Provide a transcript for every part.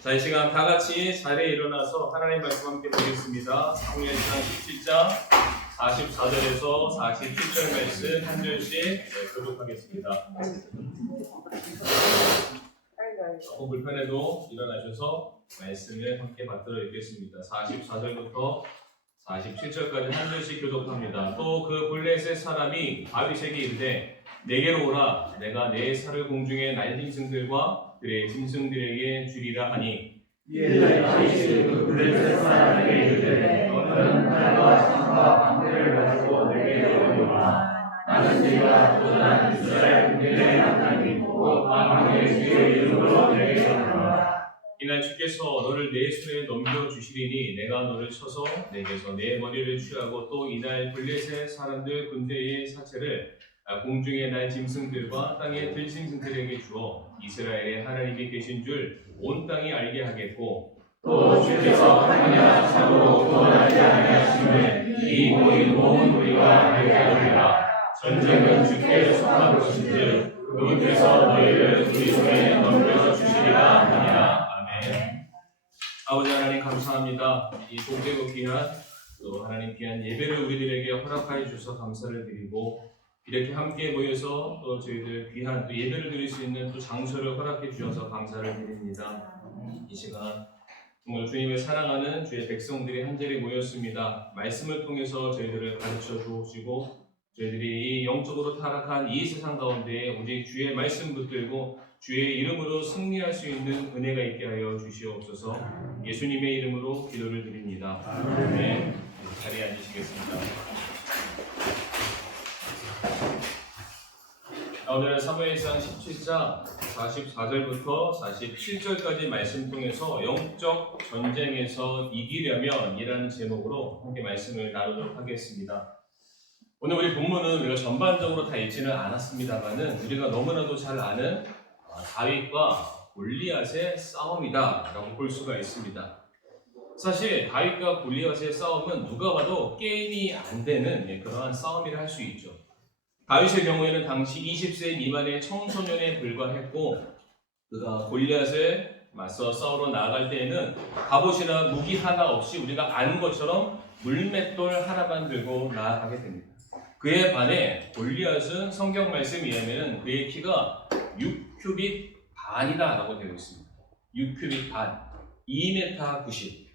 자, 이 시간 다 같이 자리에 일어나서 하나님 말씀 함께 보겠습니다. 사무엘상 17장 44절에서 47절 말씀 한 절씩 교독하겠습니다. 조금 불편해도 일어나셔서 말씀을 함께 받들어 읽겠습니다. 44절부터 47절까지 한 절씩 교독합니다. 또 그 블레셋 사람이 다윗에게 이르되 내게로 오라. 내가 내 살을 공중의 날짐승들과 그의 짐승들에게 주리라 하니 이에 다윗이 그 블레셋 사람에게 이르되 너는 칼과 창과 방패를 가지고 내게로 오라. 나는 네가 도전한 이스라엘 군대의 하나님 곧 왕의 주의 이름으로 내게 오라. 이날 주께서 너를 내 손에 넘겨주시리니 내가 너를 쳐서 내게서 내 머리를 취하고 또 이날 블레셋 사람들 군대의 사체를 공중의 날 짐승들과 땅의 들짐승들에게 주어 이스라엘의 하나님이 계신 줄 온 땅이 알게 하겠고 또 주께서 하느냐 참으로 구원하지 아니하심을 이 모인 온 우리가 알게 하리라. 전쟁은 주께 속한 것인즉 그분께서 너희를 우리 손에 넘겨주시리라 하니라. 아멘. 아버지 하나님 감사합니다. 이 복되고 귀한 또 하나님 귀한 예배를 우리들에게 허락하여 주셔서 감사를 드리고 이렇게 함께 모여서 또 저희들 귀한 또 예배를 드릴 수 있는 또 장소를 허락해 주셔서 감사를 드립니다. 이 시간 정말 주님을 사랑하는 주의 백성들이 한자리에 모였습니다. 말씀을 통해서 저희들을 가르쳐 주시고 저희들이 이 영적으로 타락한 이 세상 가운데 오직 주의 말씀 붙들고 주의 이름으로 승리할 수 있는 은혜가 있게 하여 주시옵소서. 예수님의 이름으로 기도를 드립니다. 아멘. 자리에 앉으시겠습니다. 오늘은 사무엘상 17장 44절부터 47절까지 말씀 통해서 영적 전쟁에서 이기려면 이라는 제목으로 함께 말씀을 나누도록 하겠습니다. 오늘 우리 본문은 우리가 전반적으로 다 읽지는 않았습니다만은 우리가 너무나도 잘 아는 다윗과 골리앗의 싸움이다 라고 볼 수가 있습니다. 사실 다윗과 골리앗의 싸움은 누가 봐도 게임이 안 되는 그러한 싸움이라 할 수 있죠. 다윗의 경우에는 당시 20세 미만의 청소년에 불과했고 그가 골리앗을 맞서 싸우러 나아갈 때에는 갑옷이나 무기 하나 없이 우리가 아는 것처럼 물맷돌 하나만 들고 나아가게 됩니다. 그에 반해 골리앗은 성경 말씀에 의하면 그의 키가 6큐빗 반이다 라고 되어 있습니다. 6큐빗 반, 2m 90.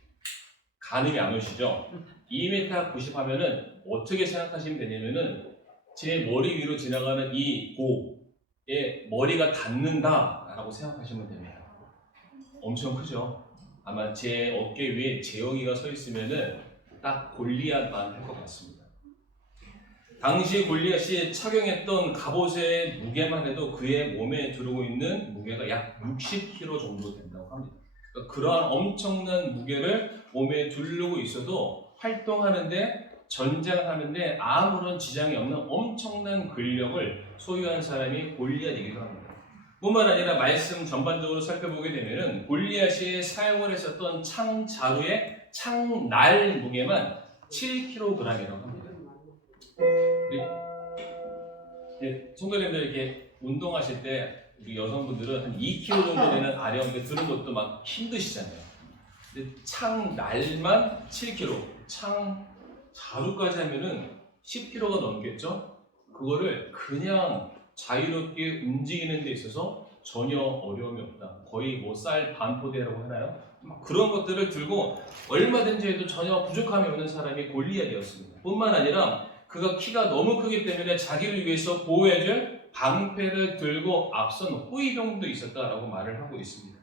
가늠이 안 오시죠? 2m 90 하면은 어떻게 생각하시면 되냐면은 제 머리 위로 지나가는 이 고에 머리가 닿는다 라고 생각하시면 됩니다. 엄청 크죠? 아마 제 어깨 위에 재영이가 서 있으면은 딱 골리앗만 할 것 같습니다. 당시 골리앗이 착용했던 갑옷의 무게만 해도 그의 몸에 들어오고 있는 무게가 약 60kg 정도 된다고 합니다. 그러니까 그러한 엄청난 무게를 몸에 두르고 있어도 활동하는데 전쟁하는데 아무런 지장이 없는 엄청난 근력을 소유한 사람이 골리앗이기도 합니다. 뿐만 아니라 말씀 전반적으로 살펴보게 되면 골리앗이 사용을 했었던 창자루의 창날 무게만 7kg이라고 합니다. 성도님들 이렇게 운동하실 때 우리 여성분들은 한 2kg 정도 되는 아령에 드는 것도 막 힘드시잖아요. 근데 창날만 7kg, 창자루까지 하면은 10kg가 넘겠죠? 그거를 그냥 자유롭게 움직이는 데 있어서 전혀 어려움이 없다. 거의 뭐 쌀 반포대라고 하나요? 그런 것들을 들고 얼마든지 해도 전혀 부족함이 없는 사람이 골리앗이었습니다. 뿐만 아니라 그가 키가 너무 크기 때문에 자기를 위해서 보호해줄 방패를 들고 앞선 호위병도 있었다라고 말을 하고 있습니다.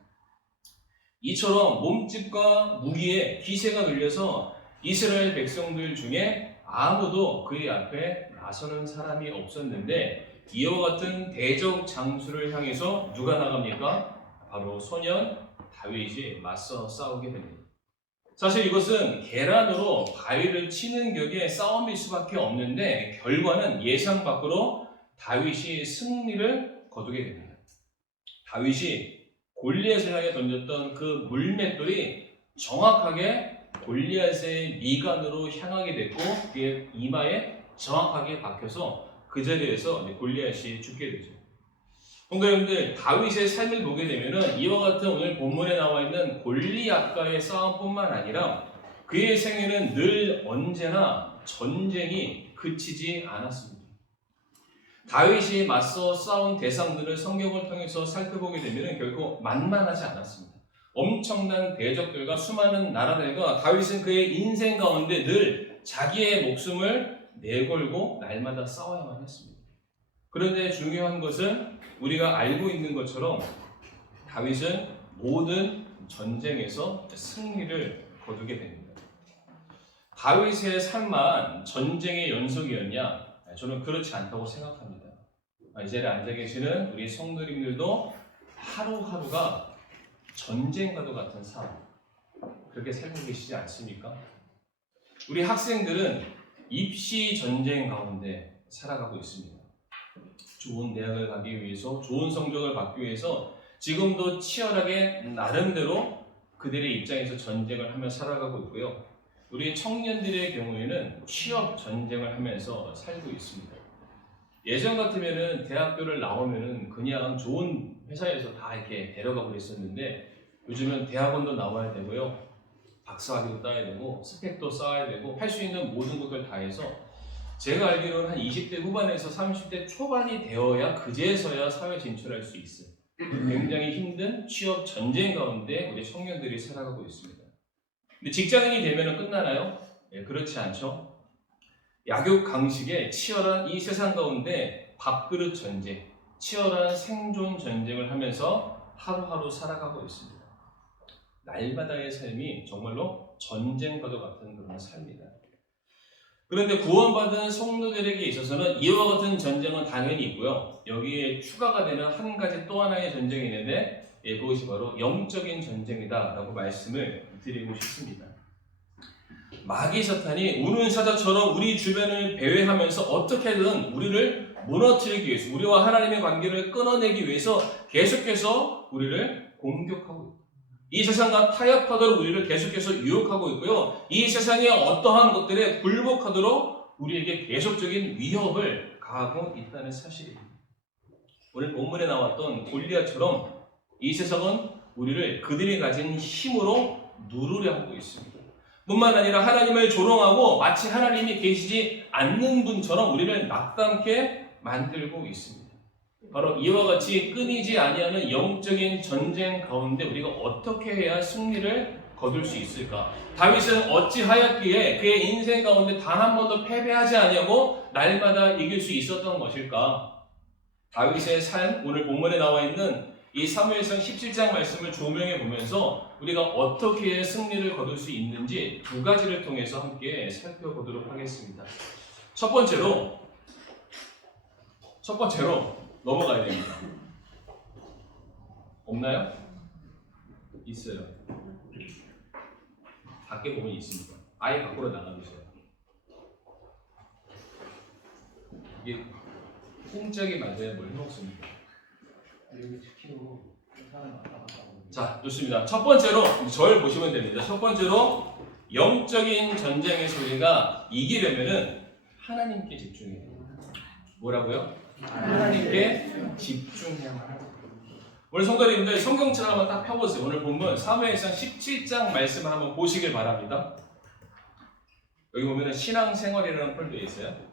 이처럼 몸집과 무기에 기세가 눌려서 이스라엘 백성들 중에 아무도 그의 앞에 나서는 사람이 없었는데 이와 같은 대적 장수를 향해서 누가 나갑니까? 바로 소년 다윗이 맞서 싸우게 됩니다. 사실 이것은 계란으로 바위를 치는 격의 싸움일 수밖에 없는데 결과는 예상 밖으로 다윗이 승리를 거두게 됩니다. 다윗이 골리앗을 향해 던졌던 그 물맷돌이 정확하게 골리앗의 미간으로 향하게 됐고 그의 이마에 정확하게 박혀서 그 자리에서 골리앗이 죽게 되죠. 여러분들 다윗의 삶을 보게 되면은 이와 같은 오늘 본문에 나와 있는 골리앗과의 싸움뿐만 아니라 그의 생애는 늘 언제나 전쟁이 그치지 않았습니다. 다윗이 맞서 싸운 대상들을 성경을 통해서 살펴보게 되면 결코 만만하지 않았습니다. 엄청난 대적들과 수많은 나라들과 다윗은 그의 인생 가운데 늘 자기의 목숨을 내걸고 날마다 싸워야만 했습니다. 그런데 중요한 것은 우리가 알고 있는 것처럼 다윗은 모든 전쟁에서 승리를 거두게 됩니다. 다윗의 삶만 전쟁의 연속이었냐? 저는 그렇지 않다고 생각합니다. 이 자리에 앉아 계시는 우리 성도님들도 하루하루가 전쟁과도 같은 삶, 그렇게 살고 계시지 않습니까? 우리 학생들은 입시 전쟁 가운데 살아가고 있습니다. 좋은 대학을 가기 위해서, 좋은 성적을 받기 위해서 지금도 치열하게 나름대로 그들의 입장에서 전쟁을 하며 살아가고 있고요. 우리 청년들의 경우에는 취업 전쟁을 하면서 살고 있습니다. 예전 같으면은 대학교를 나오면은 그냥 좋은 회사에서 다 이렇게 데려가고 그랬었는데 요즘은 대학원도 나와야 되고요. 박사학위도 따야 되고 스펙도 쌓아야 되고 할 수 있는 모든 것들 다 해서 제가 알기로는 한 20대 후반에서 30대 초반이 되어야 그제서야 사회 진출할 수 있어요. 굉장히 힘든 취업 전쟁 가운데 우리 청년들이 살아가고 있습니다. 근데 직장인이 되면 끝나나요? 네, 그렇지 않죠. 약육강식의 치열한 이 세상 가운데 밥그릇 전쟁, 치열한 생존 전쟁을 하면서 하루하루 살아가고 있습니다. 날마다의 삶이 정말로 전쟁과도 같은 그런 삶이다. 그런데 구원받은 성도들에게 있어서는 이와 같은 전쟁은 당연히 있고요. 여기에 추가가 되는 한 가지 또 하나의 전쟁이 있는데 그것이 바로 영적인 전쟁이다 라고 말씀을 드리고 싶습니다. 마귀 사탄이 우는 사자처럼 우리 주변을 배회하면서 어떻게든 우리를 무너뜨리기 위해서, 우리와 하나님의 관계를 끊어내기 위해서 계속해서 우리를 공격하고 있습니다. 이 세상과 타협하도록 우리를 계속해서 유혹하고 있고요. 이 세상의 어떠한 것들에 굴복하도록 우리에게 계속적인 위협을 가하고 있다는 사실입니다. 오늘 본문에 나왔던 골리앗처럼 이 세상은 우리를 그들이 가진 힘으로 누르려 하고 있습니다. 뿐만 아니라 하나님을 조롱하고 마치 하나님이 계시지 않는 분처럼 우리를 낙담케 만들고 있습니다. 바로 이와 같이 끊이지 아니하는 영적인 전쟁 가운데 우리가 어떻게 해야 승리를 거둘 수 있을까? 다윗은 어찌하였기에 그의 인생 가운데 단 한 번도 패배하지 아니하고 날마다 이길 수 있었던 것일까? 다윗의 삶, 오늘 본문에 나와 있는 이 사무엘상 17장 말씀을 조명해 보면서 우리가 어떻게 해야 승리를 거둘 수 있는지 두 가지를 통해서 함께 살펴보도록 하겠습니다. 첫 번째로 넘어가야 됩니다. 없나요? 있어요. 밖에 보면 있습니다. 아예 밖으로 나가주세요. 이게 꼼짝이 맞아야 뭘 해먹습니다. 자, 좋습니다. 첫 번째로 저를 보시면 됩니다. 첫 번째로 영적인 전쟁에서 우리가 이기려면은 하나님께 집중해야 됩니다. 뭐라고요? 하나님께 집중해야만 합니다. 오늘 성도님들 성경책을 한번 딱 펴보세요. 오늘 본문 사무엘상 17장 말씀을 한번 보시길 바랍니다. 여기 보면은 신앙생활이라는 폴더에 있어요.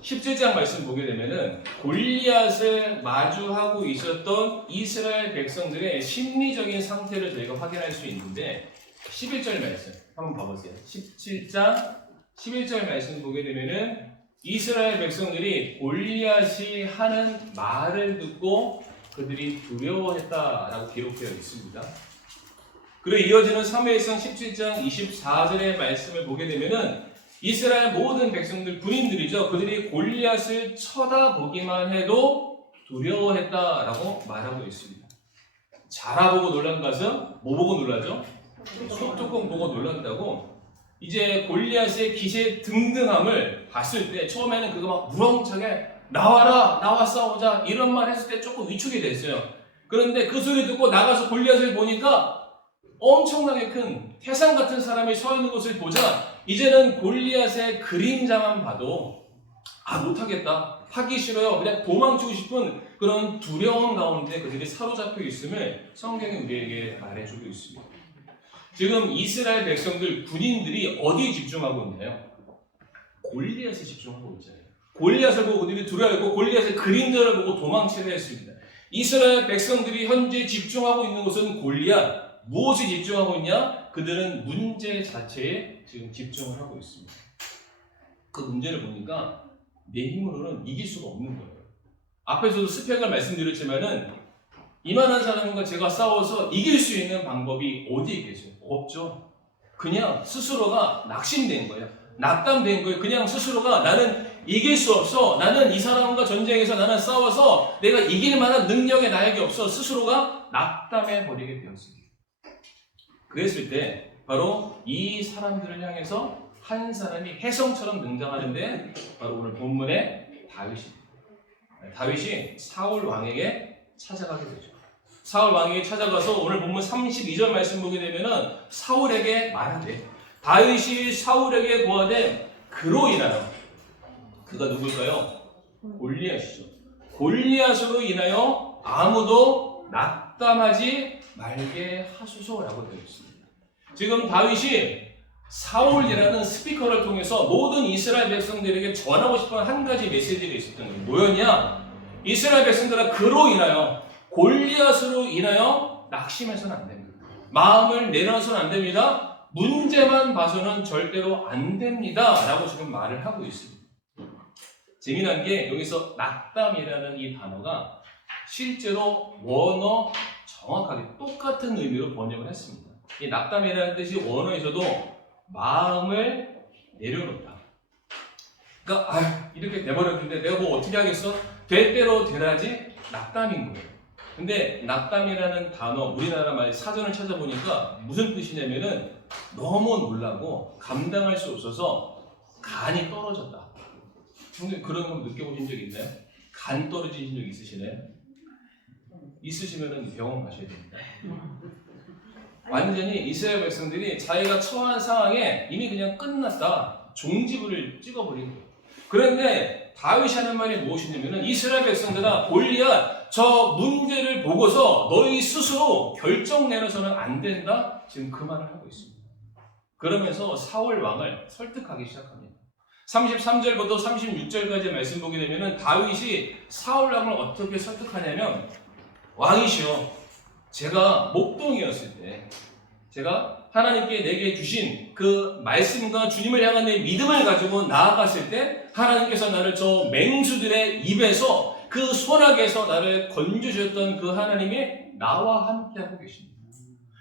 17장 말씀 보게 되면은 골리앗을 마주하고 있었던 이스라엘 백성들의 심리적인 상태를 저희가 확인할 수 있는데 11절 말씀 한번 봐보세요. 17장 11절 말씀 보게 되면은 이스라엘 백성들이 골리앗이 하는 말을 듣고 그들이 두려워했다라고 기록되어 있습니다. 그리고 이어지는 사무엘상 17장 24절의 말씀을 보게 되면은 이스라엘 모든 백성들, 군인들이죠. 그들이 골리앗을 쳐다보기만 해도 두려워했다라고 말하고 있습니다. 자라보고 놀란 것은 뭐 보고 놀라죠? 소뚜껑 보고 놀란다고. 이제 골리앗의 기세 등등함을 봤을 때 처음에는 그거 막 무렁차게 나와라, 나와 싸우자 이런 말 했을 때 조금 위축이 됐어요. 그런데 그 소리 듣고 나가서 골리앗을 보니까 엄청나게 큰 태산 같은 사람이 서 있는 것을 보자 이제는 골리앗의 그림자만 봐도 못하겠다, 하기 싫어요, 그냥 도망치고 싶은 그런 두려움 가운데 그들이 사로잡혀 있음을 성경이 우리에게 말해주고 있습니다. 지금 이스라엘 백성들, 군인들이 어디에 집중하고 있나요? 골리앗에 집중하고 있잖아요. 골리앗을 보고 그들이 두려워하고 골리앗의 그림자를 보고 도망치려 했습니다. 이스라엘 백성들이 현재 집중하고 있는 것은 골리앗. 무엇에 집중하고 있냐? 그들은 문제 자체에 지금 집중을 하고 있습니다. 그 문제를 보니까 내 힘으로는 이길 수가 없는 거예요. 앞에서도 스펙을 말씀드렸지만은 이만한 사람과 제가 싸워서 이길 수 있는 방법이 어디에 있겠어요? 없죠. 그냥 스스로가 낙심된 거예요. 낙담된 거예요. 그냥 스스로가 나는 이길 수 없어. 나는 이 사람과 전쟁에서 나는 싸워서 내가 이길 만한 능력이 나에게 없어. 스스로가 낙담해 버리게 되었습니다. 그랬을 때 바로 이 사람들을 향해서 한 사람이 혜성처럼 등장하는데 바로 오늘 본문의 다윗입니다. 다윗이 사울 왕에게 찾아가게 되죠. 사울 왕에게 찾아가서 오늘 본문 32절 말씀 보게 되면은 사울에게 말하되, 다윗이 사울에게 고하되 그로 인하여, 그가 누굴까요? 골리앗이죠. 골리앗으로 인하여 아무도 낙담하지 말게 하소서라고 되어 있습니다. 지금 다윗이 사울이라는 스피커를 통해서 모든 이스라엘 백성들에게 전하고 싶은 한 가지 메시지가 있었던 거예요. 뭐였냐? 이스라엘 백성들아, 그로 인하여, 골리앗으로 인하여 낙심해서는 안 됩니다. 마음을 내려서는 안 됩니다. 문제만 봐서는 절대로 안 됩니다. 라고 지금 말을 하고 있습니다. 재미난 게 여기서 낙담이라는 이 단어가 실제로 원어 정확하게 똑같은 의미로 번역을 했습니다. 이 낙담이라는 뜻이 원어에서도 마음을 내려놓다. 그러니까 이렇게 돼버렸는데 내가 뭐 어떻게 하겠어? 될 대로 되라지 낙담인 거예요. 근데 낙담이라는 단어, 우리나라 말 사전을 찾아보니까 무슨 뜻이냐면은 너무 놀라고 감당할 수 없어서 간이 떨어졌다. 근데 그런 거 느껴보신 적 있나요? 간 떨어지신 적 있으시나요? 있으시면은 병원 가셔야 됩니다. 완전히 이스라엘 백성들이 자기가 처한 상황에 이미 그냥 끝났다, 종지부를 찍어버린 거예요. 그런데 다윗이 하는 말이 무엇이냐면, 이스라엘 백성들아, 골리앗 저 문제를 보고서 너희 스스로 결정 내려서는 안 된다, 지금 그 말을 하고 있습니다. 그러면서 사울 왕을 설득하기 시작합니다. 33절부터 36절까지 말씀 보게 되면 다윗이 사울 왕을 어떻게 설득하냐면, 왕이시여, 제가 목동이었을 때, 제가 하나님께 내게 주신 그 말씀과 주님을 향한 내 믿음을 가지고 나아갔을 때, 하나님께서 나를 저 맹수들의 입에서, 그 소나기에서 나를 건져주셨던 그 하나님이 나와 함께하고 계십니다.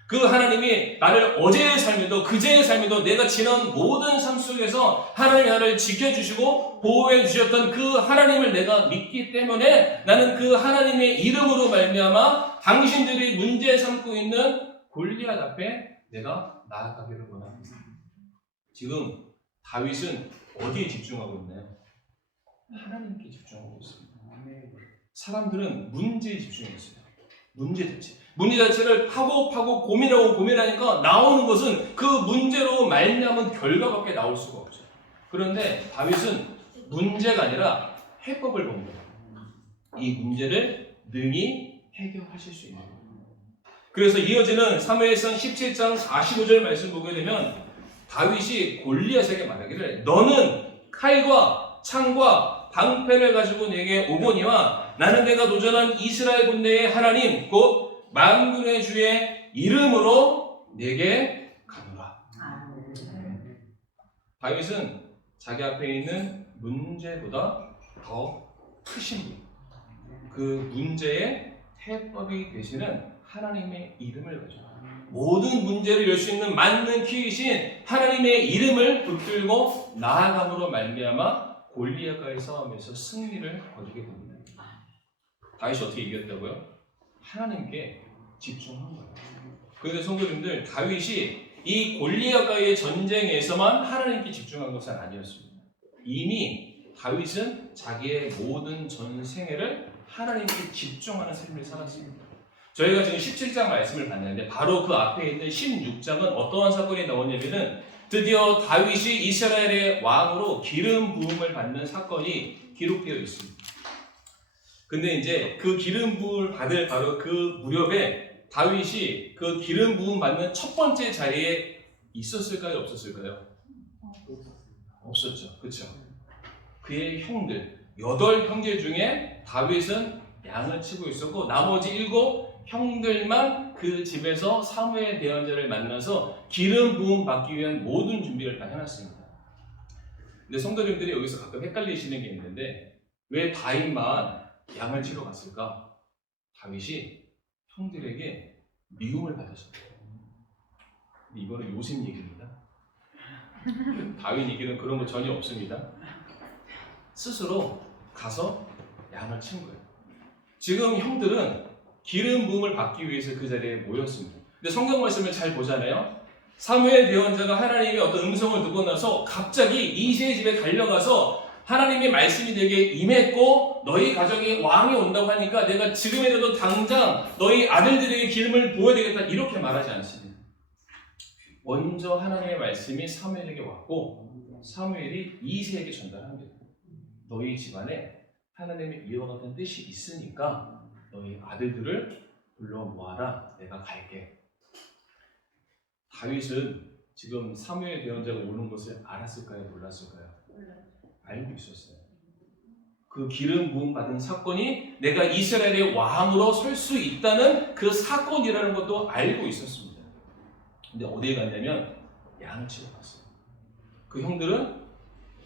그 하나님이 나를 어제의 삶에도 그제의 삶에도 내가 지난 모든 삶 속에서 하나님이 나를 지켜주시고 보호해 주셨던 그 하나님을 내가 믿기 때문에 나는 그 하나님의 이름으로 말미암아 당신들이 문제 삼고 있는 골리앗 앞에 내가 나아가기를 원합니다. 지금 다윗은 어디에 집중하고 있나요? 하나님께 집중하고 있습니다. 사람들은 문제에 집중했어요. 문제 자체를 파고 고민하니까 나오는 것은 그 문제로 말미암은 결과밖에 나올 수가 없죠. 그런데 다윗은 문제가 아니라 해법을 본 거예요. 이 문제를 능히 해결하실 수 있는 거예요. 그래서 이어지는 사무엘상 17장 45절 말씀 보게 되면 다윗이 골리앗에게 말하기를, 너는 칼과 창과 방패를 가지고 내게 오거니와 나는 내가 도전한 이스라엘 군대의 하나님 곧 만군의 주의 이름으로 내게 가노라. 다윗은 자기 앞에 있는 문제보다 더 크신 분, 그 문제의 해법이 되시는 하나님의 이름을 가지고 모든 문제를 열 수 있는 만능 키이신 하나님의 이름을 붙들고 나아감으로 말미암아 골리앗과의 싸움에서 승리를 거두게 됩니다. 다윗이 어떻게 이겼다고요? 하나님께 집중한 거예요. 그런데 성도님들, 다윗이 이 골리앗과의 전쟁에서만 하나님께 집중한 것은 아니었습니다. 이미 다윗은 자기의 모든 전생애를 하나님께 집중하는 삶을 살았습니다. 저희가 지금 17장 말씀을 봤는데 바로 그 앞에 있는 16장은 어떠한 사건이 나오냐면은 드디어 다윗이 이스라엘의 왕으로 기름 부음을 받는 사건이 기록되어 있습니다. 근데 이제 그 기름 부음을 받을 바로 그 무렵에 다윗이 그 기름 부음 받는 첫 번째 자리에 있었을까요? 없었을까요? 없었죠. 그렇죠? 그의 형들 8형제 중에 다윗은 양을 치고 있었고 나머지 7 형들만 그 집에서 사무엘 대언자를 만나서 기름 부음 받기 위한 모든 준비를 다 해놨습니다. 근데 성도님들이 여기서 가끔 헷갈리시는 게 있는데 왜 다윗만 양을 치러 갔을까? 다윗이 형들에게 미움을 받았습니다. 이거는 요셉 얘기입니다. 다윗 얘기는 그런 거 전혀 없습니다. 스스로 가서 양을 친 거예요. 지금 형들은 기름 부음을 받기 위해서 그 자리에 모였습니다. 근데 성경 말씀을 잘 보잖아요. 사무엘 대언자가 하나님의 어떤 음성을 듣고 나서 갑자기 이새의 집에 달려가서 하나님의 말씀이 내게 임했고 너희 가정에 왕이 온다고 하니까 내가 지금이라도 당장 너희 아들들에게 기름을 부어야 되겠다 이렇게 말하지 않습니다. 먼저 하나님의 말씀이 사무엘에게 왔고 사무엘이 이새에게 전달합니다. 너희 집안에 하나님의 이와 같은 뜻이 있으니까 너희 아들들을 불러 모아라. 내가 갈게. 다윗은 지금 사무엘 대언자가 오는 것을 알았을까요? 몰랐을까요? 알고 있었어요. 그 기름 부음 받은 사건이 내가 이스라엘의 왕으로 설 수 있다는 그 사건이라는 것도 알고 있었습니다. 근데 어디에 갔냐면 양을 치러 갔어요. 그 형들은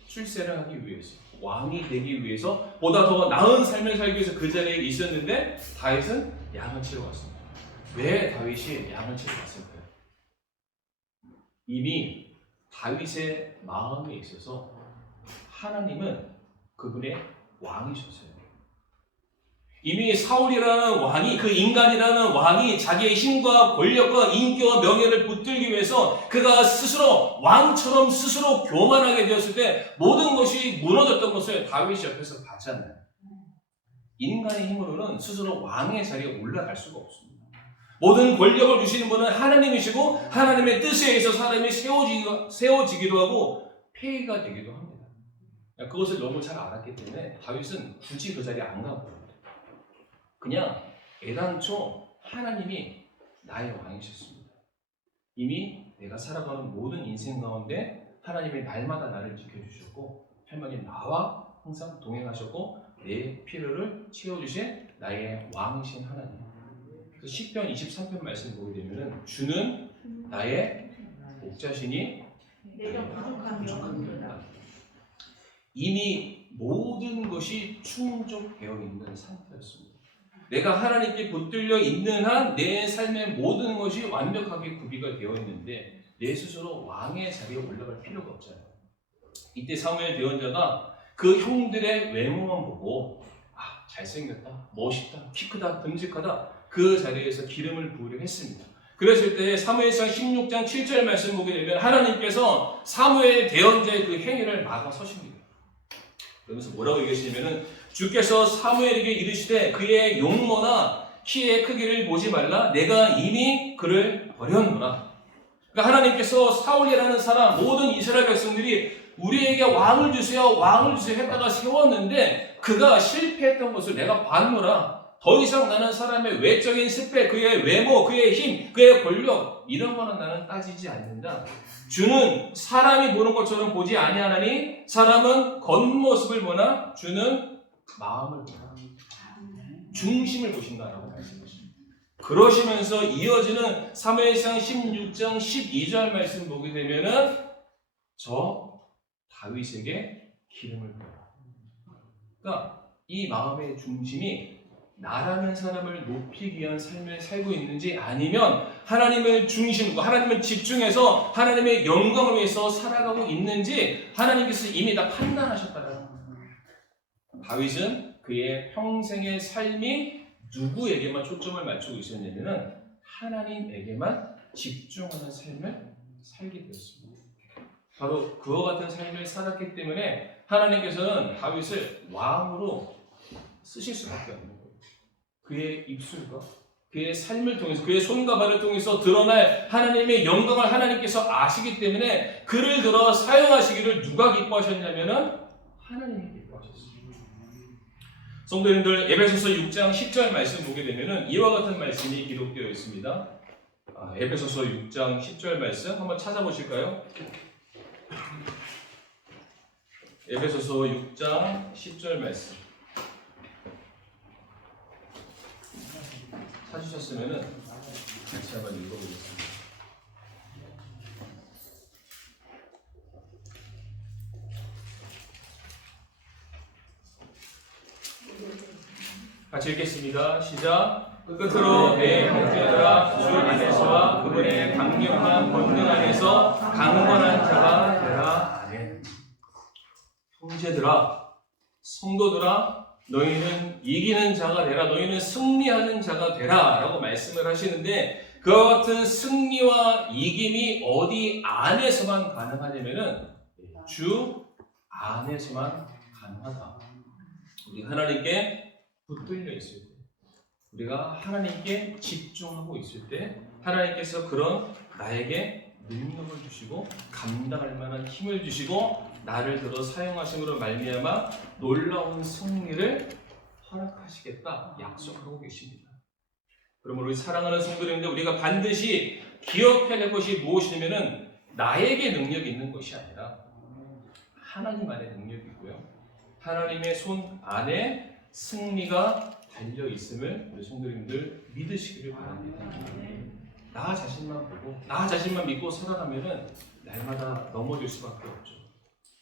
출세를 하기 위해서 왕이 되기 위해서 보다 더 나은 삶을 살기 위해서 그 자리에 있었는데 다윗은 양을 치러 갔습니다. 왜 다윗이 양을 치러 갔을까요? 이미 다윗의 마음에 있어서 하나님은 그분의 왕이셨어요. 이미 사울이라는 왕이 그 인간이라는 왕이 자기의 힘과 권력과 인기와 명예를 붙들기 위해서 그가 스스로 왕처럼 스스로 교만하게 되었을 때 모든 것이 무너졌던 것을 다윗이 옆에서 봤잖아요. 인간의 힘으로는 스스로 왕의 자리에 올라갈 수가 없습니다. 모든 권력을 주시는 분은 하나님이시고 하나님의 뜻에 의해서 사람이 세워지기도 하고 폐위가 되기도 합니다. 그것을 너무 잘 알았기 때문에 다윗은 굳이 그 자리에 안 가고요. 그냥 애당초 하나님이 나의 왕이셨습니다. 이미 내가 살아가는 모든 인생 가운데 하나님이 날마다 나를 지켜주셨고 하나님 나와 항상 동행하셨고 내 필요를 채워주신 나의 왕이신 하나님. 그래서 시편 23편 말씀 보게 되면 주는 나의 목자시니 내가 부족한 게 없다. 이미 모든 것이 충족되어 있는 상태였습니다. 내가 하나님께 붙들려 있는 한 내 삶의 모든 것이 완벽하게 구비가 되어 있는데 내 스스로 왕의 자리에 올라갈 필요가 없잖아요. 이때 사무엘 대언자가 그 형들의 외모만 보고 잘생겼다, 멋있다, 키 크다, 듬직하다 그 자리에서 기름을 부으려 했습니다. 그랬을 때 사무엘상 16장 7절 말씀 보게 되면 하나님께서 사무엘 대언자의 그 행위를 막아서십니다. 그러면서 뭐라고 얘기하시냐면은 주께서 사무엘에게 이르시되 그의 용모나 키의 크기를 보지 말라. 내가 이미 그를 버렸노라. 그러니까 하나님께서 사울이라는 사람 모든 이스라엘 백성들이 우리에게 왕을 주세요, 왕을 주세요 했다가 세웠는데 그가 실패했던 것을 내가 봤노라. 더 이상 나는 사람의 외적인 스펙, 그의 외모, 그의 힘, 그의 권력 이런 거는 나는 따지지 않는다. 주는 사람이 보는 것처럼 보지 아니하나니 사람은 겉모습을 보나 주는 마음을 보나 중심을 보신다라고 말씀하십니다. 그러시면서 이어지는 사무엘상 16장 12절 말씀 보게 되면은 저 다윗에게 기름을 부어라. 그러니까 이 마음의 중심이 나라는 사람을 높이기 위한 삶을 살고 있는지 아니면 하나님을 중심으로 하나님을 집중해서 하나님의 영광을 위해서 살아가고 있는지 하나님께서 이미 다 판단하셨다는 거예요. 다윗은 그의 평생의 삶이 누구에게만 초점을 맞추고 있었냐면 하나님에게만 집중하는 삶을 살게 되었습니다. 바로 그와 같은 삶을 살았기 때문에 하나님께서는 다윗을 왕으로 쓰실 수밖에 없는 거예요. 그의 입술과 그의 삶을 통해서 그의 손과 발을 통해서 드러날 하나님의 영광을 하나님께서 아시기 때문에 그를 들어 사용하시기를 누가 기뻐하셨냐면은 하나님이 기뻐하셨어요. 성도님들, 에베소서 6장 10절 말씀 보게 되면은 이와 같은 말씀이 기록되어 있습니다. 에베소서 6장 10절 말씀 한번 찾아보실까요? 에베소서 6장 10절 말씀 찾으셨으면은 같이 한번 읽어보겠습니다. 같이 읽겠습니다. 시작. 끝으로 내 형제들아 주 안에서와 그분의 강력한 권능 안에서 강건한 자가 되라. 아멘. 형제들아, 성도들아, 너희는 이기는 자가 되라. 너희는 승리하는 자가 되라. 라고 말씀을 하시는데 그와 같은 승리와 이김이 어디 안에서만 가능하냐면은 주 안에서만 가능하다. 우리 하나님께 붙들려 있을 때, 우리가 하나님께 집중하고 있을 때 하나님께서 그런 나에게 능력을 주시고 감당할 만한 힘을 주시고 나를 들어 사용하심으로 말미암아 놀라운 승리를 허락하시겠다 약속하고 계십니다. 그러므로 우리 사랑하는 성도님들, 우리가 반드시 기억해야 될 것이 무엇이냐면은 나에게 능력이 있는 것이 아니라 하나님 안에 능력이 있고요, 하나님의 손 안에 승리가 달려 있음을 우리 성도님들 믿으시기를 바랍니다. 나 자신만 보고 나 자신만 믿고 살아가면은 날마다 넘어질 수밖에 없죠.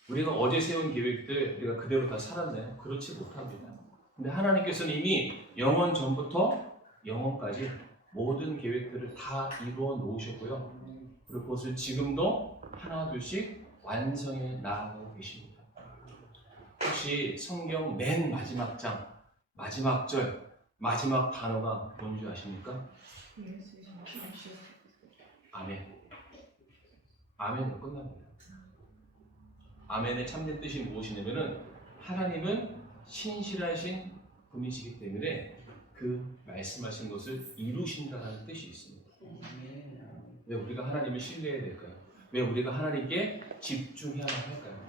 우리가 어제 세운 계획들 우리가 그대로 다 살았나요? 그렇지 못합니다. 근데 하나님께서는 이미 영원 전부터 영원까지 모든 계획들을 다 이루어 놓으셨고요. 그리고 그것을 지금도 하나둘씩 완성해 나가고 계십니다. 혹시 성경 맨 마지막 장, 마지막 절, 마지막 단어가 뭔지 아십니까? 아멘. 아멘으로 끝납니다. 아멘의 참된 뜻이 무엇이냐면은 하나님은 신실하신 분이시기 때문에 그 말씀하신 것을 이루신다는 뜻이 있습니다. 왜 우리가 하나님을 신뢰해야 될까요? 왜 우리가 하나님께 집중해야만 할까요?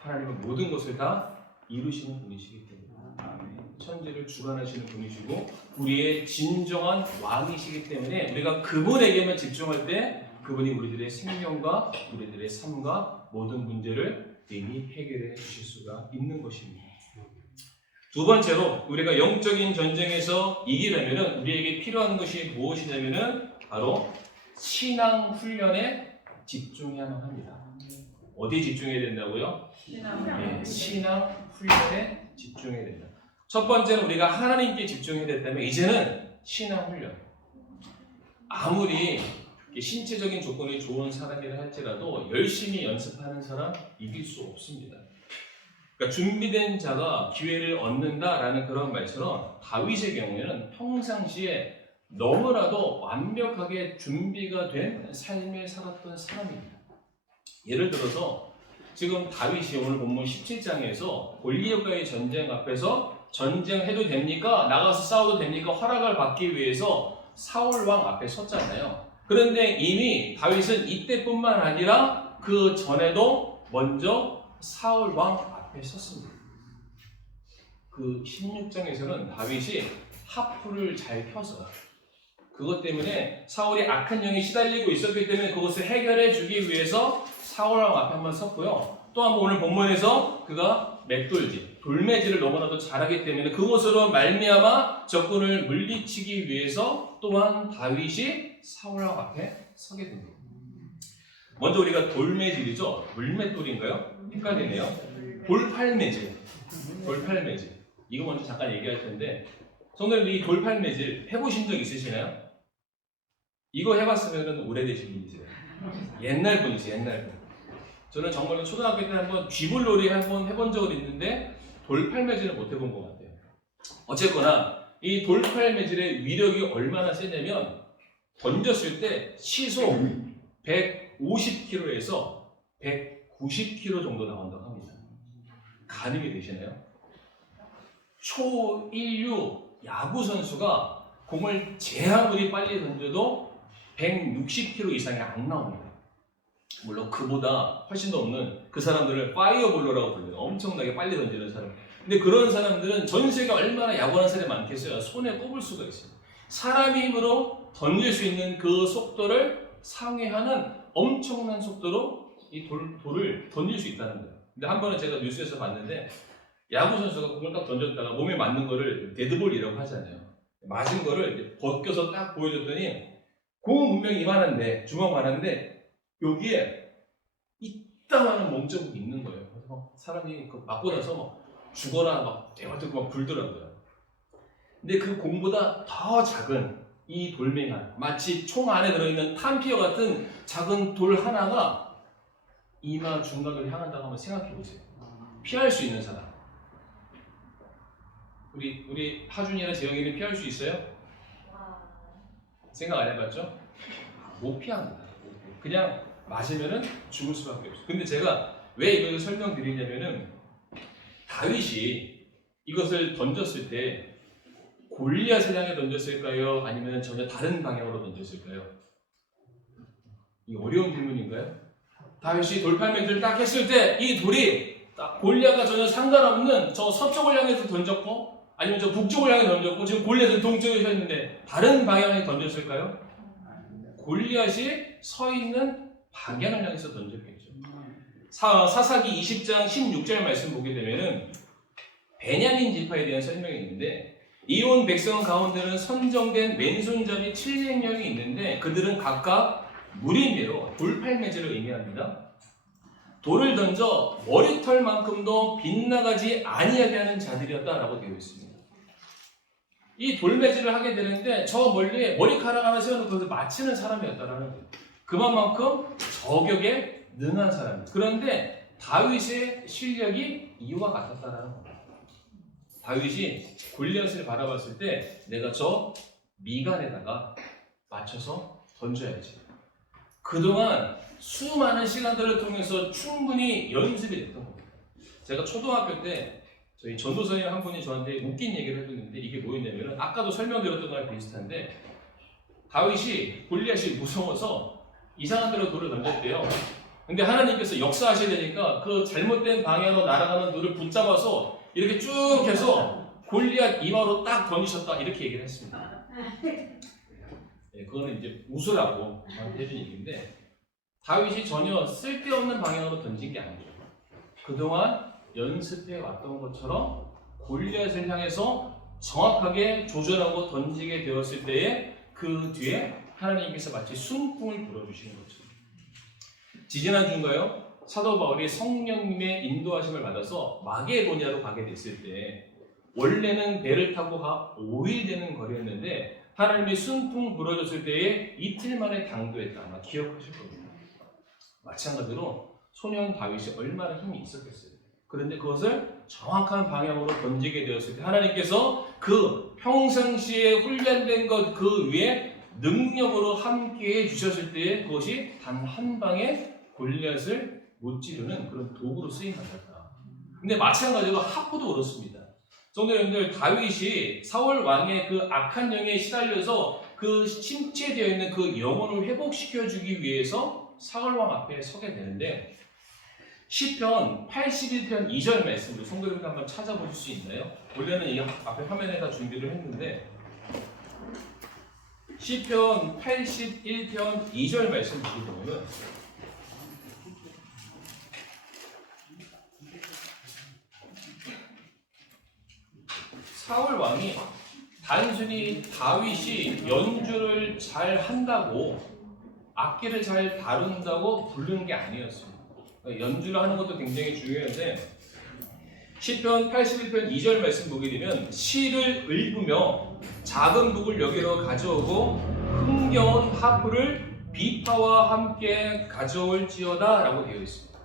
하나님은 모든 것을 다 이루시는 분이시기 때문에 천지를 주관하시는 분이시고 우리의 진정한 왕이시기 때문에 우리가 그분에게만 집중할 때 그분이 우리들의 생명과 우리들의 삶과 모든 문제를 이미 해결해 주실 수가 있는 것입니다. 두 번째로 우리가 영적인 전쟁에서 이기려면 우리에게 필요한 것이 무엇이냐면 바로 신앙 훈련에 집중해야만 합니다. 어디에 집중해야 된다고요? 신앙 훈련에 집중해야 된다. 첫 번째는 우리가 하나님께 집중해야 된다면 이제는 신앙 훈련. 아무리 신체적인 조건이 좋은 사람이라 할지라도 열심히 연습하는 사람 이길 수 없습니다. 그러니까 준비된 자가 기회를 얻는다라는 그런 말처럼 다윗의 경우에는 평상시에 너무나도 완벽하게 준비가 된 삶을 살았던 사람입니다. 예를 들어서 지금 다윗이 오늘 본문 17장에서 골리앗과의 전쟁 앞에서 전쟁해도 됩니까? 나가서 싸워도 됩니까? 허락을 받기 위해서 사울 왕 앞에 섰잖아요. 그런데 이미 다윗은 이때뿐만 아니라 그 전에도 먼저 사울 왕 앞에 섰습니다. 그 16장에서는 다윗이 하프를 잘 펴서 그것 때문에 사울이 악한 영이 시달리고 있었기 때문에 그것을 해결해 주기 위해서 사울 왕 앞에 한번 섰고요. 또 한번 오늘 본문에서 그가 맷돌질, 돌매질을 너무나도 잘하기 때문에 그것으로 말미암아 적군을 물리치기 위해서 또한 다윗이 사울 왕 앞에 서게 됩니다. 먼저 우리가 돌매질이죠. 물맷돌인가요? 헷갈리네요. 돌팔매질. 돌팔매질. 이거 먼저 잠깐 얘기할 텐데 성도님들 이 돌팔매질 해보신 적 있으시나요? 이거 해봤으면 오래되신 분이세요. 옛날 분이세요. 옛날 분. 저는 정말 초등학교 때 한번 쥐불놀이 한번 해본 적은 있는데 돌팔매질은 못 해본 것 같아요. 어쨌거나 이 돌팔매질의 위력이 얼마나 세냐면 던졌을 때 시속 150km에서 190km 정도 나온다고 합니다. 가늠이 되시나요? 초1류 야구 선수가 공을 제 아무리 빨리 던져도 160km 이상이 안 나옵니다. 물론 그보다 훨씬 더 없는 그 사람들을 파이어볼러라고 불러요. 엄청나게 빨리 던지는 사람. 근데 그런 사람들은 전세가 얼마나 야구하는 사람이 많겠어요. 손에 꼽을 수가 있어요. 사람의 힘으로 던질 수 있는 그 속도를 상회하는 엄청난 속도로 이 돌을 던질 수 있다는 거예요. 근데 한 번은 제가 뉴스에서 봤는데 야구 선수가 공을 딱 던졌다가 몸에 맞는 거를 데드볼이라고 하잖아요. 맞은 거를 이제 벗겨서 딱 보여줬더니 공은 분명히 이만한데 주먹만한데 여기에 이따만한 몸자국이 있는 거예요. 그래서 사람이 그 맞고 나서 막 죽어라 막 대화되고 막 굴더라고요. 근데 그 공보다 더 작은 이 돌멩이, 마치 총 안에 들어있는 탄피어 같은 작은 돌 하나가 이마 중각을 향한다고 한번 생각해 보세요. 피할 수 있는 사람. 우리 하준이나 재영이는 피할 수 있어요? 생각 안 해봤죠? 못 피합니다. 그냥 맞으면은 죽을 수밖에 없어요. 근데 제가 왜 이걸 설명드리냐면은 다윗이 이것을 던졌을 때 골리앗을 향해 던졌을까요? 아니면 전혀 다른 방향으로 던졌을까요? 이게 어려운 질문인가요? 다윗이 돌팔매질을 딱 했을 때 이 돌이 딱 골리앗과 전혀 상관없는 저 서쪽을 향해서 던졌고 아니면 저 북쪽을 향해 던졌고 지금 골리앗은 동쪽에 서 있는데 다른 방향에 던졌을까요? 골리앗이 서 있는 방향을 향해서 던졌겠죠. 사사기 20장 16절 말씀 보게 되면은 베냐민 지파에 대한 설명이 있는데 이 온 백성 가운데는 선정된 왼손잡이 700명이 있는데 그들은 각각 무림대로 돌팔매질을 의미합니다. 돌을 던져 머리털만큼도 빗나가지 아니하게 하는 자들이었다라고 되어 있습니다. 이 돌매질을 하게 되는데 저 멀리에 머리카락 하나 세워놓고 그것을 맞히는 사람이었다라는 거예요. 그만큼 저격에 능한 사람. 그런데 다윗의 실력이 이와 같았다라는 거예요. 다윗이 골리앗을 바라봤을 때 내가 저 미간에다가 맞춰서 던져야지. 그동안 수많은 시간들을 통해서 충분히 연습이 됐던 겁니다. 제가 초등학교 때 저희 전도사님 한 분이 저한테 웃긴 얘기를 해줬는데 이게 뭐였냐면 아까도 설명드렸던 거랑 비슷한데 다윗이 골리앗이 무서워서 이상한 데로 돌을 던졌대요. 근데 하나님께서 역사하셔야 되니까 그 잘못된 방향으로 날아가는 돌을 붙잡아서 이렇게 쭉 해서 골리앗 이마로 딱 던지셨다 이렇게 얘기를 했습니다. 네, 그거는 이제 웃으라고 저한테 해준 얘기인데 다윗이 전혀 쓸데없는 방향으로 던진 게 아니죠. 그동안 연습해 왔던 것처럼 골리앗을 향해서 정확하게 조절하고 던지게 되었을 때에 그 뒤에 하나님께서 마치 순풍을 불어주시는 거죠. 지지난주인가요? 사도 바울이 성령님의 인도하심을 받아서 마게도냐로 가게 됐을 때 원래는 배를 타고 5일 되는 거리였는데 하나님이 순풍 불어줬을 때에 이틀 만에 당도했다. 아마 기억하실 겁니다. 마찬가지로 소년 다윗이 얼마나 힘이 있었겠어요. 그런데 그것을 정확한 방향으로 던지게 되었을 때 하나님께서 그 평상시에 훈련된 것 그 위에 능력으로 함께해 주셨을 때에 그것이 단 한 방에 골리앗을 못 지르는 그런 도구로 쓰임받았다. 근데 마찬가지로 하프도 그렇습니다. 성도님들 다윗이 사울 왕의 그 악한 영에 시달려서 그 침체되어 있는 그 영혼을 회복시켜주기 위해서 사울 왕 앞에 서게 되는데 시편 81편 2절 말씀을 성도님들 한번 찾아보실 수 있나요? 원래는 이 앞에 화면에다 준비를 했는데 시편 81편 2절 말씀 보게 되면 사울 왕이 단순히 다윗이 연주를 잘 한다고 악기를 잘 다룬다고 부르는 게 아니었습니다. 연주를 하는 것도 굉장히 중요한데 시편 81편 2절 말씀 보게 되면 시를 읊으며 작은 북을 여기로 가져오고 흥겨운 하프를 비파와 함께 가져올지어다 라고 되어 있습니다.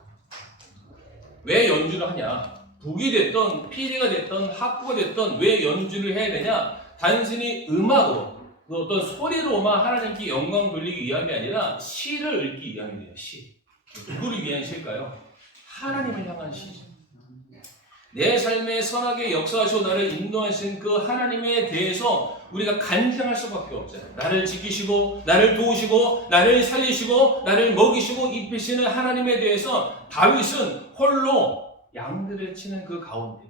왜 연주를 하냐? 북이 됐던 피리가 됐던 하프가 됐던 왜 연주를 해야 되냐? 단순히 음악으로 어떤 소리로만 하나님께 영광 돌리기 위함이 아니라 시를 읽기 위함이에요. 시. 누구를 위한 시일까요? 하나님을 향한 시죠. 내 삶에 선하게 역사하시고 나를 인도하신 그 하나님에 대해서 우리가 간증할 수밖에 없잖아요. 나를 지키시고 나를 도우시고 나를 살리시고 나를 먹이시고 입히시는 하나님에 대해서 다윗은 홀로 양들을 치는 그 가운데,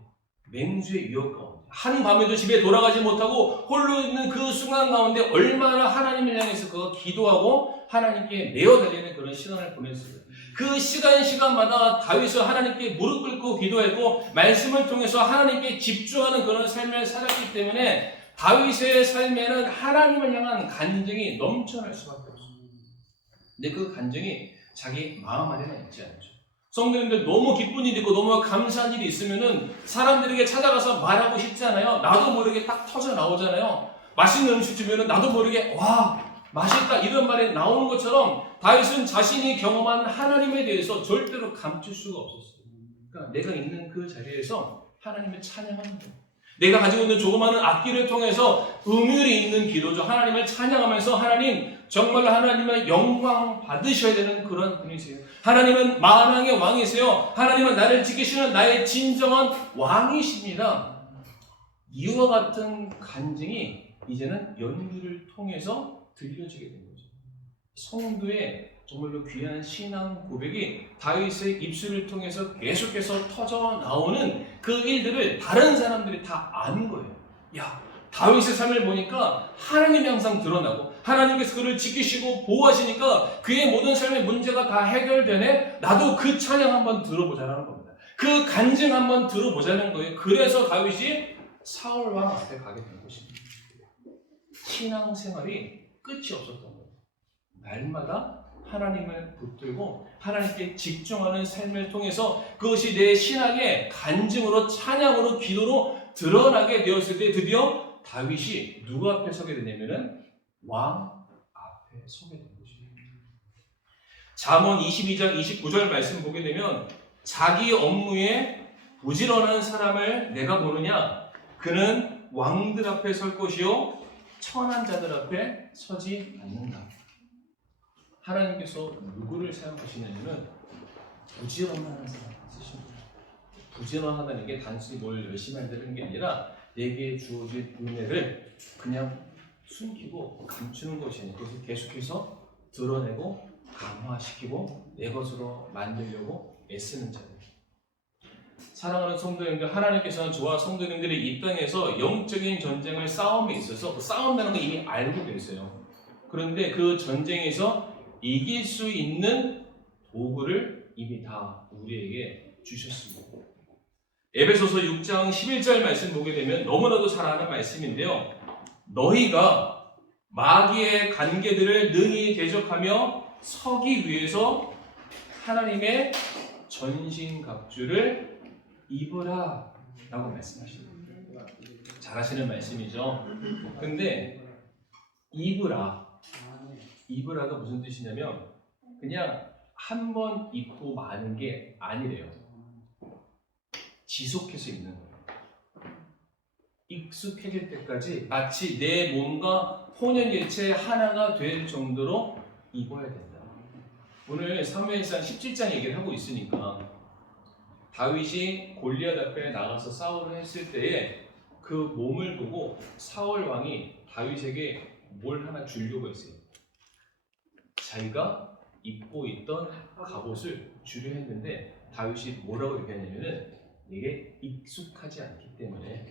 맹수의 위협 가운데, 한밤에도 집에 돌아가지 못하고 홀로 있는 그 순간 가운데 얼마나 하나님을 향해서 그가 기도하고 하나님께 내어달리는 그런 시간을 보냈어요. 그 시간마다 다윗은 하나님께 무릎 꿇고 기도했고 말씀을 통해서 하나님께 집중하는 그런 삶을 살았기 때문에 다윗의 삶에는 하나님을 향한 간증이 넘쳐날 수밖에 없습니다. 근데 그 간증이 자기 마음 안에는 있지 않죠. 성도님들, 너무 기쁜 일이 있고 너무 감사한 일이 있으면은 사람들에게 찾아가서 말하고 싶잖아요. 나도 모르게 딱 터져 나오잖아요. 맛있는 음식 주면은 나도 모르게 와 맛있다 이런 말이 나오는 것처럼 다윗은 자신이 경험한 하나님에 대해서 절대로 감출 수가 없었어요. 그러니까 내가 있는 그 자리에서 하나님을 찬양하는 거예요. 내가 가지고 있는 조그마한 악기를 통해서 음율이 있는 기도죠. 하나님을 찬양하면서 하나님, 정말로 하나님의 영광 받으셔야 되는 그런 분이세요. 하나님은 만왕의 왕이세요. 하나님은 나를 지키시는 나의 진정한 왕이십니다. 이와 같은 간증이 이제는 연주를 통해서 들려지게 된 거죠. 성도의 정말로 귀한 신앙 고백이 다윗의 입술을 통해서 계속해서 터져 나오는 그 일들을 다른 사람들이 다 아는 거예요. 야, 다윗의 삶을 보니까 하나님이 항상 드러나고 하나님께서 그를 지키시고 보호하시니까 그의 모든 삶의 문제가 다 해결되네. 나도 그 찬양 한번 들어보자라는 겁니다. 그 간증 한번 들어보자는 거예요. 그래서 다윗이 사울 왕 앞에 가게 된 것입니다. 신앙 생활이 끝이 없었던 거예요. 날마다 하나님을 붙들고 하나님께 집중하는 삶을 통해서 그것이 내 신앙의 간증으로 찬양으로 기도로 드러나게 되었을 때 드디어 다윗이 누구 앞에 서게 되냐면은 왕 앞에 서게 된 것입니다. 잠언 22장 29절 말씀 보게 되면 자기 업무에 부지런한 사람을 내가 보느냐 그는 왕들 앞에 설 것이요 천한 자들 앞에 서지 않는다. 하나님께서 누구를 사용하시냐면 부지런한 사람을 쓰십니다. 부지런하다는 게 단순히 뭘 열심히 한다는 게 아니라 내게 주어진 은혜를 그냥 숨기고 감추는 것이 아니라 그것을 계속해서 드러내고 강화시키고 내 것으로 만들려고 애쓰는 자들. 사랑하는 성도님들, 하나님께서는 저와 성도님들이 이 땅에서 영적인 전쟁을 싸움에 있어서 그 싸움이라는 걸 이미 알고 계세요. 그런데 그 전쟁에서 이길 수 있는 도구를 이미 다 우리에게 주셨습니다. 에베소서 6장 11절 말씀 보게 되면 너무나도 잘 아는 말씀인데요. 너희가 마귀의 관계들을 능히 대적하며 서기 위해서 하나님의 전신갑주를 입으라 라고 말씀하십니다. 잘하시는 말씀이죠. 근데 입으라가 무슨 뜻이냐면 그냥 한 번 입고 마는 게 아니래요. 지속해서 입는 거예요. 익숙해질 때까지 마치 내 몸과 혼연일체 하나가 될 정도로 입어야 된다. 오늘 사무엘상 17장 얘기를 하고 있으니까 다윗이 골리앗 앞에 나가서 싸움을 했을 때에 그 몸을 보고 사울 왕이 다윗에게 뭘 하나 주려고 했어요. 자기가 입고 있던 갑옷을 주려 했는데 다윗이 뭐라고 얘기하냐면은 내게 익숙하지 않기 때문에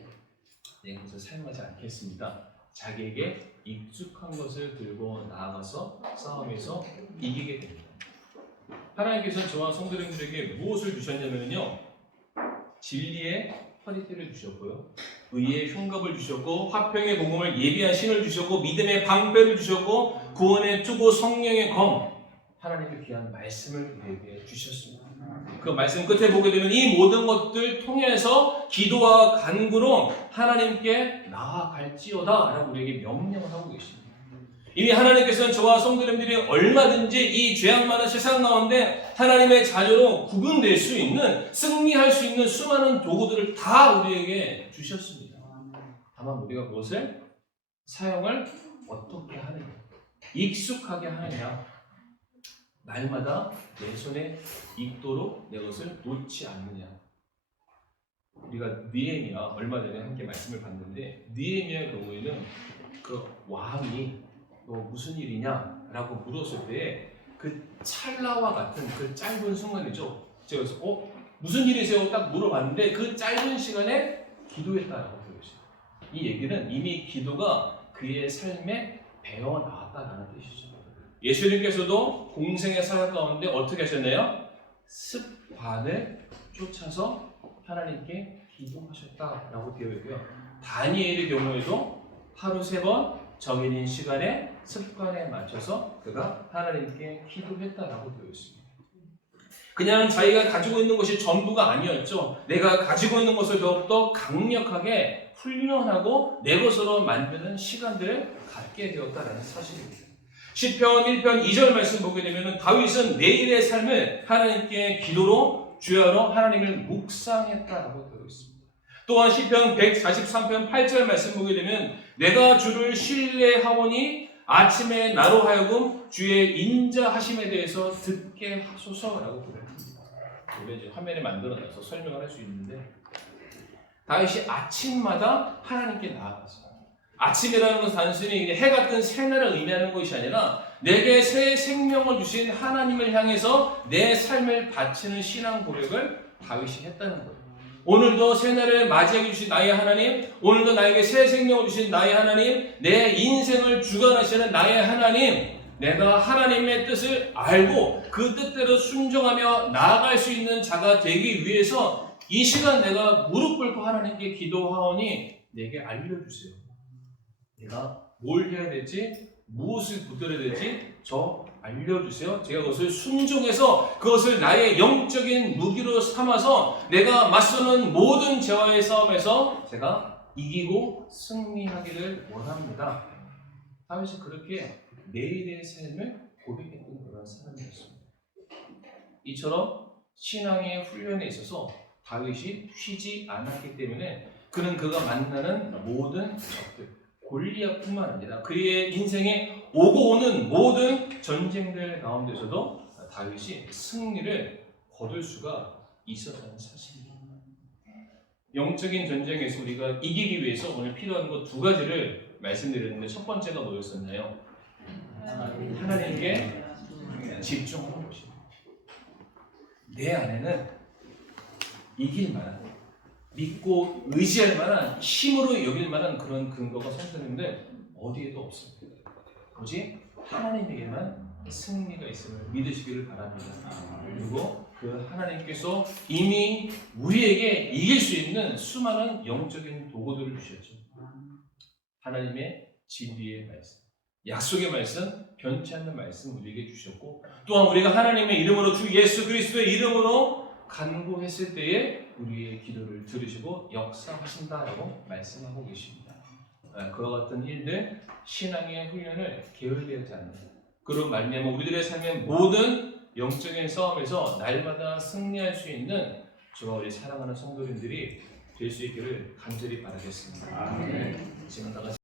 내가 그것을 사용하지 않겠습니다. 자기에게 익숙한 것을 들고 나아가서 싸움에서 이기게 됩니다. 하나님께서 저와 성도님들에게 무엇을 주셨냐면요, 진리의 허리띠를 주셨고요, 의의 흉갑을 주셨고, 화평의 복음을 예비한 신을 주셨고, 믿음의 방패를 주셨고, 구원의 투구 성령의 검, 하나님의 귀한 말씀을 우리에게 주셨습니다. 그 말씀 끝에 보게 되면 이 모든 것들 통해서 기도와 간구로 하나님께 나아갈지어다 라고 우리에게 명령을 하고 계십니다. 이미 하나님께서는 저와 성도님들이 얼마든지 이 죄악 많은 세상 가운데 하나님의 자녀로 구분될 수 있는, 승리할 수 있는 수많은 도구들을 다 우리에게 주셨습니다. 다만 우리가 그것을 사용을 어떻게 하느냐, 익숙하게 하느냐, 날마다 내 손에 익도록 내 것을 놓지 않느냐. 우리가 느헤미야 얼마 전에 함께 말씀을 봤는데 느헤미야의 경우에는 그 왕이 너 무슨 일이냐? 라고 물었을 때 그 찰나와 같은 그 짧은 순간이죠. 제가 그래서 무슨 일이세요? 딱 물어봤는데 그 짧은 시간에 기도했다라고 되어 있어요. 이 얘기는 이미 기도가 그의 삶에 배어 나왔다라는 뜻이죠. 예수님께서도 공생의 사역 가운데 어떻게 하셨나요? 습관을 쫓아서 하나님께 기도하셨다라고 되어 있고요. 다니엘의 경우에도 하루 3번 정해진 시간에 습관에 맞춰서 그가 하나님께 기도했다라고 되어 있습니다. 그냥 자기가 가지고 있는 것이 전부가 아니었죠. 내가 가지고 있는 것을 더욱더 강력하게 훈련하고 내 것으로 만드는 시간들을 갖게 되었다는 사실입니다. 시편 1편 2절 말씀 보게 되면 다윗은 내일의 삶을 하나님께 기도로 주야로 하나님을 묵상했다라고 되어 있습니다. 또한 시편 143편 8절 말씀 보게 되면 내가 주를 신뢰하오니 아침에 나로 하여금 주의 인자하심에 대해서 듣게 하소서라고 고백합니다. 우리가 이제 화면에 만들어놔서 설명을 할 수 있는데 다윗이 아침마다 하나님께 나아갔어요. 아침이라는 것은 단순히 해가 뜬 새날을 의미하는 것이 아니라 내게 새 생명을 주신 하나님을 향해서 내 삶을 바치는 신앙 고백을 다윗이 했다는 거예요. 오늘도 새날을 맞이하게 주신 나의 하나님, 오늘도 나에게 새 생명을 주신 나의 하나님, 내 인생을 주관하시는 나의 하나님, 내가 하나님의 뜻을 알고 그 뜻대로 순종하며 나아갈 수 있는 자가 되기 위해서 이 시간 내가 무릎 꿇고 하나님께 기도하오니 내게 알려주세요. 내가 뭘 해야 될지, 무엇을 붙들어야 될지 저 알려주세요. 제가 그것을 순종해서 그것을 나의 영적인 무기로 삼아서 내가 맞서는 모든 죄와의 싸움에서 제가 이기고 승리하기를 원합니다. 다윗이 그렇게 내일의 삶을 고백했던 그런 사람이었습니다. 이처럼 신앙의 훈련에 있어서 다윗이 쉬지 않았기 때문에 그는 그가 만나는 모든 적들, 골리앗뿐만 아니라 그의 인생에 오고 오는 모든 전쟁들 가운데서도 다윗이 승리를 거둘 수가 있었다는 사실입니다. 영적인 전쟁에서 우리가 이기기 위해서 오늘 필요한 것 2가지를 말씀드렸는데 첫 번째가 뭐였었나요? 하나님께 집중하는 것입니다. 내 안에는 이길 만한, 믿고 의지할 만한, 힘으로 여길 만한 그런 근거가 선택인데 어디에도 없습니다. 오직 하나님에게만 승리가 있음을 믿으시기를 바랍니다. 그리고 그 하나님께서 이미 우리에게 이길 수 있는 수많은 영적인 도구들을 주셨죠. 하나님의 진리의 말씀, 약속의 말씀, 변치 않는 말씀 우리에게 주셨고, 또한 우리가 하나님의 이름으로 주 예수 그리스도의 이름으로 간구했을 때에 우리의 기도를 들으시고 역사하신다라고 말씀하고 계십니다. 그와 같은 일들, 신앙의 훈련을 게을리하지 않는 그런 말미암아 우리들의 삶의 모든 영적인 싸움에서 날마다 승리할 수 있는 저와 우리 사랑하는 성도님들이 될 수 있기를 간절히 바라겠습니다. 지금 다 같이